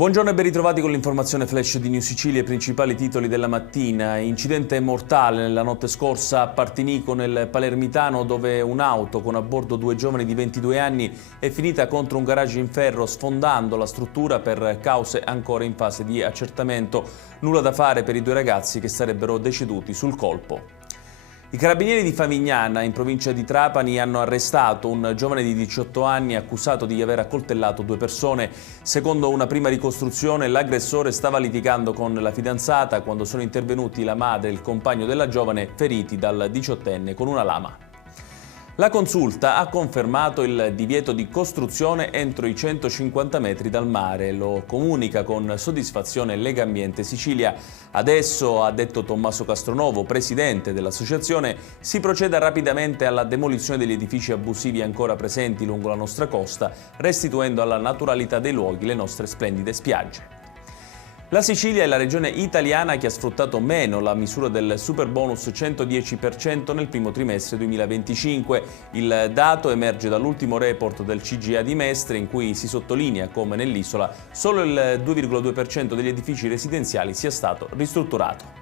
Buongiorno e ben ritrovati con l'informazione flash di New Sicilia, i principali titoli della mattina. Incidente mortale nella notte scorsa a Partinico nel Palermitano, dove un'auto con a bordo due giovani di 22 anni è finita contro un garage in ferro, sfondando la struttura per cause ancora in fase di accertamento. Nulla da fare per i due ragazzi che sarebbero deceduti sul colpo. I carabinieri di Favignana, in provincia di Trapani, hanno arrestato un giovane di 18 anni accusato di aver accoltellato due persone. Secondo una prima ricostruzione, l'aggressore stava litigando con la fidanzata quando sono intervenuti la madre e il compagno della giovane, feriti dal 18enne con una lama. La Consulta ha confermato il divieto di costruzione entro i 150 metri dal mare. Lo comunica con soddisfazione Legambiente Sicilia. Adesso, ha detto Tommaso Castronovo, presidente dell'associazione, si proceda rapidamente alla demolizione degli edifici abusivi ancora presenti lungo la nostra costa, restituendo alla naturalità dei luoghi le nostre splendide spiagge. La Sicilia è la regione italiana che ha sfruttato meno la misura del superbonus 110% nel primo trimestre 2025. Il dato emerge dall'ultimo report del CGA di Mestre, in cui si sottolinea come nell'isola solo il 2,2% degli edifici residenziali sia stato ristrutturato.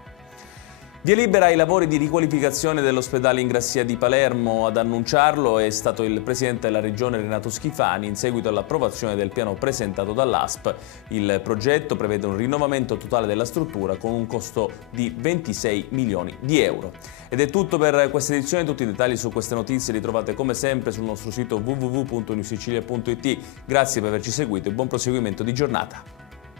Via libera ai lavori di riqualificazione dell'ospedale Ingrassia di Palermo. Ad annunciarlo è stato il presidente della regione Renato Schifani in seguito all'approvazione del piano presentato dall'ASP. Il progetto prevede un rinnovamento totale della struttura con un costo di 26 milioni di euro. Ed è tutto per questa edizione. Tutti i dettagli su queste notizie li trovate come sempre sul nostro sito www.newsicilia.it. Grazie per averci seguito e buon proseguimento di giornata.